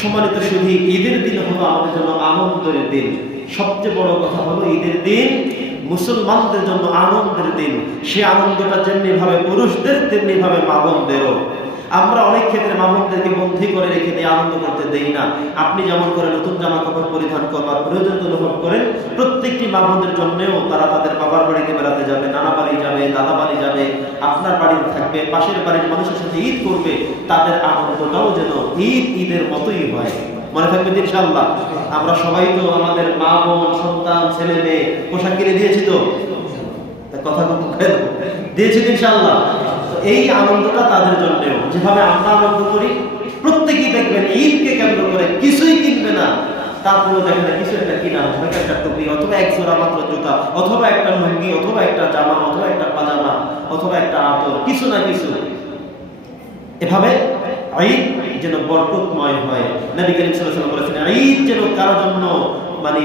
সম্মানিত শুধু ঈদের দিন হলো আমাদের জন্য আনন্দের দিন। সবচেয়ে বড় কথা হলো ঈদের দিন মুসলমানদের জন্য আনন্দের দিন। সে আনন্দটা যেমনি ভাবে পুরুষদের তেমনি ভাবে মামনদেরও আমরা অনেক ক্ষেত্রে মামনদেরকে বন্ধি করে রেখে দিয়ে আনন্দ করতে দেই না। আপনি যেমন করে নতুন জামা কাপড় পরিধান করবার প্রয়োজন অনুভব করেন, প্রত্যেকটি মামনদের জন্যও তারা তাদের বাবার বাড়িতে বেড়াতে যাবে, নানা বাড়ি যাবে, দাদা বাড়ি যাবে, আপনার বাড়িতে থাকবে, পাশের বাড়ির মানুষের সাথে ঈদ করবে, তাদের আনন্দটাও যেন ঈদ, ঈদের মতোই হয়। মনে থাকবে তো ইনশাআল্লাহ? আমরা সবাই তো আমাদের মা বোন, সন্তান, ছেলে মেয়ে, পোশাক কিনে দিয়েছি তো? কথা দিয়েছি তো এই আনন্দটা তাদের জন্যও। যেভাবে আমরা আনন্দ করি, প্রত্যেকেই দেখবেন ঈদকে কেন্দ্র করে কিছুই কিনবে না। তারপরে দেখেন না, কিছু একটা কিনা হয়তো একটা টুপি, অথবা এক জোড়া মাত্র জুতা, অথবা একটা লুঙ্গি, অথবা একটা জামা, অথবা একটা পাজামা, অথবা একটা আতর, কিছু না কিছু। এভাবে ঈদ যেন বরকতময় হয়। নবী করিম সাল্লাল্লাহু বলেছেন ঈদ যেন কারোর জন্য মানে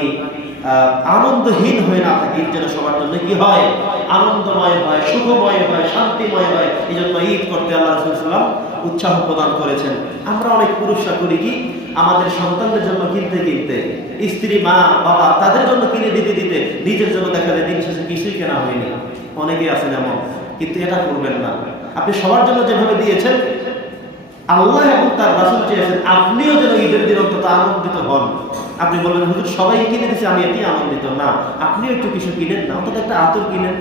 আনন্দহীন হয়ে না থাকে, ঈদ যেন সবার জন্য কি হয়? আনন্দময় হয়, সুখময় হয়, শান্তিময় হয় এই জন্য ঈদ করতে আল্লাহ রসুলাম উৎসাহ প্রদান করেছেন। আমরা অনেক পুরুষরা করি কি, আমাদের সন্তানদের জন্য কিনতে কিনতে, স্ত্রী, মা, বাবা, তাদের জন্য কিনে দিতে দিতে নিজের জন্য দেখা যায় দিন শেষে কিছুই কেনা হয়নি। অনেকেই আছেন এমন, কিন্তু এটা করবেন না। আপনি সবার জন্য যেভাবে দিয়েছেন আল্লাহ এবং তার রাসুল চেয়েছেন আপনিও যেন ঈদের দিন অন্তত আনন্দিত হন। আপনি বলবেন, হুজুর, সবাই কিনে দিচ্ছে আমি এটি আনন্দিত। না, আপনিও একটু কিছু কিনেন না, অন্তত একটা আতর কিনেন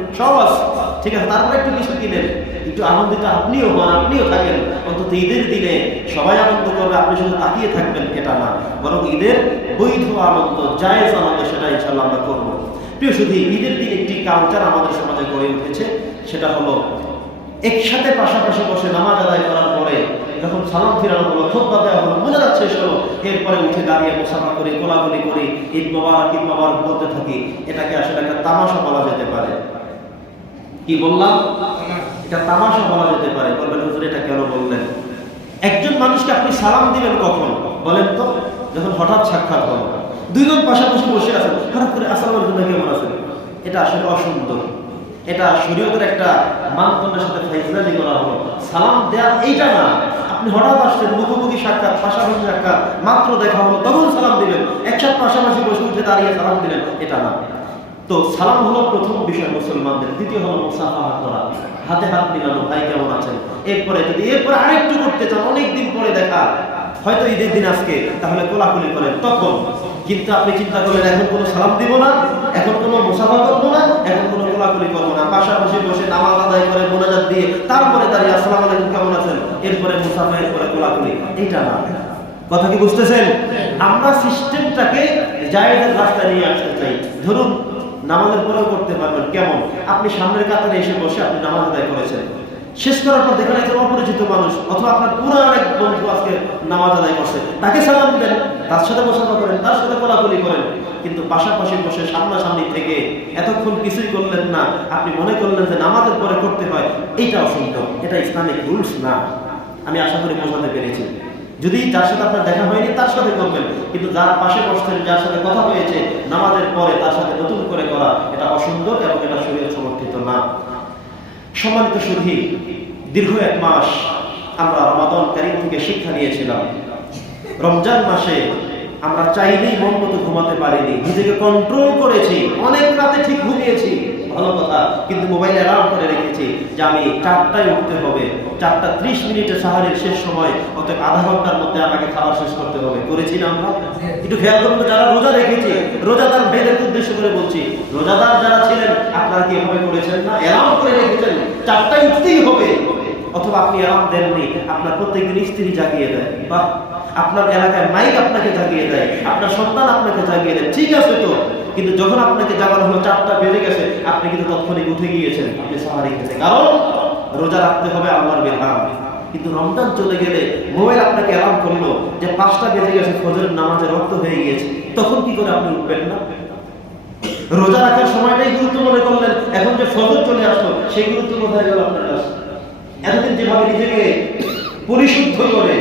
আছে। ঠিক আছে, তারপরে একটু কিছু কিনেন। একটু আনন্দিত, আপনিও হন, আপনিও থাকেন। অন্তত ঈদের দিনে সবাই আনন্দ করবে, আপনি শুধু তাকিয়ে থাকবেন, এটা না। বরং ঈদের বৈধ আনন্দ, জায়েজ আনন্দ, সেটা ইনশাল্লাহ আমরা করব। প্রিয় শুধু ঈদের দিন একটি কালচার আমাদের সমাজে গড়ে উঠেছে, সেটা হলো একসাথে পাশাপাশি বসে নামাজ আদায় করার পরে যখন সালাম ফিরানো হলো খোদ্া দেওয়া হলো, বোঝা যাচ্ছে হলো এরপরে উঠে দাঁড়িয়ে মোসাফা করে কোলাগুলি করে, ঈদ মোবারক ঈদ মোবারক বলতে থাকি, এটাকে আসলে একটা তামাশা বলা যেতে পারে। কি বললাম? এটা তামাশা বলা যেতে পারে। বলবেন, হুজুর, এটা কেন বললেন? একজন মানুষকে আপনি সালাম দিবেন কখন? বলেন তো, যখন হঠাৎ সাক্ষাৎ হলো। দুইজন পাশাপাশি বসে আছেন, হঠাৎ করে আলাইকুম কেমন আছেন? এটা আসলে অসুন্দর। এটা শরীয়তের একটা মানদণ্ডের সাথে ফাইজলামি করা হলো সালাম দেয়া এইটা না। আপনি হঠাৎ আসছেন মুখোমুখি সাক্ষাৎ পাশাপাশি সাক্ষাৎ, মাত্র দেখা হলো, তখন সালাম দিবেন একসাথে পাশাপাশি বসে উঠে দাঁড়িয়ে সালাম দিলেন, এটা না। তো সালাম হলো প্রথম বিষয় মুসলমানদের, দ্বিতীয় হলো মুসাফাহা করা। হাতে হাত মিলানো, ভাই কেমন আছেন? এরপরে যদি, এরপরে আরেকটু করতে চান অনেক দিন পরে দেখা। হয়তো ঈদের দিন আজকে তাহলে কোলাকুলি করেন, তখন। কিন্তু আপনি চিন্তা করলেন, এখন কোনো সালাম দিব না, এখন কোনো মুসাফা করব না, এখন কোনো কোলাকুলি করব না। পাশাপাশি বসে নামাজ আদায় করে মোনাজাত দিয়ে তারপরে দাঁড়িয়ে আসসালাম আলাইকুম, কেমন আছেন? এরপরে মুসাফা, এরপরে কোলাকুলি। এইটা না। কথা কি বুঝতেছেন? আমরা সিস্টেমটাকে জায়েজের রাস্তায় নিয়ে আসতে চাই। ধরুন, নামাজের পরেও করতে পারবেন। কেমন? আপনি সামনের কাতারে এসে বসে আপনি নামাজ আদায় করেছেন। শেষ করার পর দেখেন একজন অপরিচিত মানুষ, অথবা আপনার পুরো এক বন্ধু আজকে নামাজ আদায় করছে, তাকে সালাম দেন, তার সাথে মোসাফা করেন, তার সাথে কোলাকুলি করেন, কিন্তু পাশাপাশি বসে সামনাসামনি থেকে এতক্ষণ কিছুই করলেন না, আপনি মনে করলেন যে নামাজের পরে করতে হয়, এইটা অসুন্দর এটা ইসলামিক রুলস না। আমি আশা করি বোঝাতে পেরেছি। যদি যার সাথে আপনার দেখা হয়নি, তার সাথে করবেন, কিন্তু যার পাশে বসছেন, যার সাথে কথা হয়েছে, নামাজের পরে তার সাথে নতুন করে করা, এটা অসুন্দর এবং এটা শরীর সমর্থিত না। সম্মানিত সুধী দীর্ঘ এক মাস আমরা রমাদন কারিম থেকে শিক্ষা নিয়েছিলাম। রমজান মাসে আমরা চাইলেই মন মতো ঘুমাতে পারিনি, নিজেকে কন্ট্রোল করেছি, অনেক রাতে ঠিক ঘুমিয়েছি। ভালো কথা, কিন্তু মোবাইলে অ্যালার্ম করে রেখেছি যে আমি চারটায় উঠতে হবে, চারটা ত্রিশ মিনিটে সাহারের শেষ সময়, অর্থাৎ আধা ঘণ্টার মধ্যে আমাকে খাবার শেষ করতে হবে। করেছি না আমরা? একটু খেয়াল করুন যারা রোজা রেখেছি, রোজাদার ভাইদেরকে উদ্দেশ্য করে বলছি, রোজাদার যারা ছিলেন, আপনারা কি এভাবে করেছেন না? অ্যালার্ম করে রেখেছেন, চারটায় উঠতেই হবে। অথবা আপনি অ্যালার্ম দেননি, আপনার প্রত্যেকদিন স্ত্রী জাগিয়ে দেয়। বা আপনার এলাকায় মাইক আপনাকে জাগিয়ে দেয়, আপনার সন্তান আপনাকে জাগিয়ে দেয়। ঠিক আছে তো, কিন্তু যখন আপনাকে জাগানো হলো, চারটা বেজে গেছে, আপনি কিন্তু তৎক্ষণিক উঠে গিয়েছেন। আপনি সাহারি গেছে কারণ রোজা রাখতে হবে আল্লাহর বিধান কিন্তু রমজান চলে গেলে মোবাইল আপনাকে অ্যালার্ম করল যে পাঁচটা বেজে গেছে, ফজরের নামাজে রক্ত হয়ে গিয়েছে। তখন কি করে আপনি উঠবেন না? রোজা রাখার সময়টাই গুরুত্ব মনে করলেন। এখন যে ফজর চলে আসলো, সেই গুরুত্ব কোথায় গেল আপনার কাছে? এতদিন যেভাবে নিজেকে পরিশুদ্ধ করে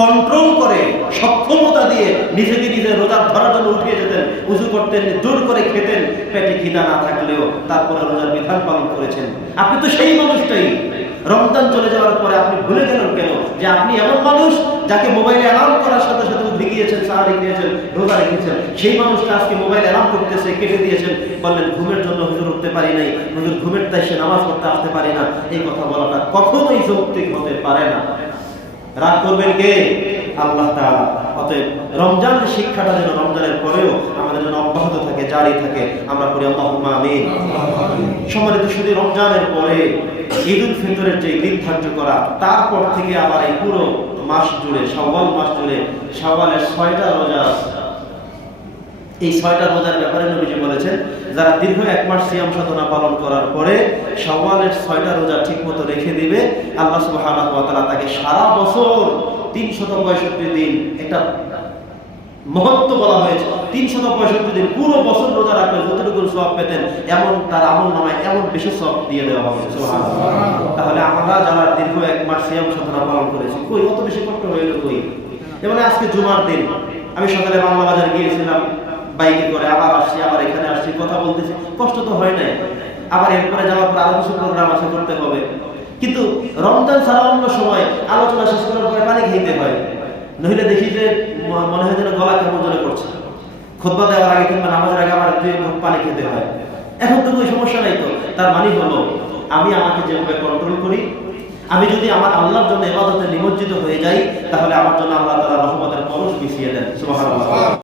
কন্ট্রোল করে, সক্ষমতা দিয়ে নিজেকে নিজের রোজার ধরার জন্য উঠিয়ে যেতেন, উজু করতেন, জোর করে খেতেন, পেটে খিদা না থাকলেও তারপরে রোজার বিধান পালন করেছেন। আপনি তো সেই মানুষটাই। রমজান চলে যাওয়ার পরে আপনি ভুলে গেলেন কেন? যে আপনি এমন মানুষ যাকে মোবাইলে অ্যালার্ম করার সাথে সাথে উঠে গিয়েছেন সাহারি গিয়েছেন রোজা রেখেছেন। সেই মানুষটা আজকে মোবাইল অ্যালার্ম করতেছে, কেটে দিয়েছেন। বললেন, ঘুমের জন্য হুজুর উঠতে পারি নাই। হুজুর ঘুমের তাই সে নামাজ পড়তে আসতে পারি না। এই কথা বলাটা কখনোই যৌক্তিক হতে পারে না। রাগ করবেন কে? আল্লাহ অতএব রমজানের শিক্ষাটা যেন রমজানের পরেও আমাদের যেন অব্যাহত থাকে, জারি থাকে। আমরা করি আল্লাহুম্মা আমিন। সম্মানিত, শুধু রমজানের পরে ঈদ উল ফিতরের যে দিন ধার্য করা, তারপর থেকে আবার এই পুরো মাস জুড়ে, শাওয়াল মাস জুড়ে, শাওয়ালের ছয়টা রোজা এই ছয়টা রোজার ব্যাপারে নবীজি বলেছেন যারা দীর্ঘ এক মাস সিয়াম সাধনা পালন করার পরে সওয়ালের ছয়টা রোজা ঠিক মতো রেখে দিবে আল্লাহ সুবহানাহু ওয়া তাআলা তাকে সারা বছর 365 দিন একটা মহত্ব বলা হয়েছে 365 দিন পুরো বছর রোজা রাখলে যতটুকু সওয়াব পেতেন এমন তার আমল নামায় এমন বেশি সওয়াব দিয়ে দেওয়া হবে তাহলে আমরা যারা দীর্ঘ এক মাস সিয়াম সাধনা পালন করেছি কই অত বেশি কষ্ট হইল কই? যেমন আজকে জুমার দিন আমি সকালে বাংলা বাজার গিয়েছিলাম বাইকে করে, আবার আসছি, আবার এখানে আসছি, কথা বলতেছি। কষ্ট তো হয় নাই। আবার এরপরে যাওয়ার পর আরও কিছু প্রোগ্রাম আছে করতে হবে। কিন্তু রমজান ছাড়া অন্য সময় আলোচনা শেষ করার পরে পানি খেতে হয়। নইলে দেখি যে মনে হয় যেন গলা কেমন যেন করছে। খোদবা দেওয়ার আগে কিংবা নামাজের আগে আমার দুই মুখ পানি খেতে হয়। এখন তো কোনো সমস্যা নাই তো। তার মানে হলো, আমি আমাকে যেভাবে কন্ট্রোল করি, আমি যদি আমার আল্লাহর জন্য এবাদতে নিমজ্জিত হয়ে যাই, তাহলে আমার জন্য আল্লাহ তাআলা রহমতের পরশ বিছিয়ে দেন। সুবহানাল্লাহ।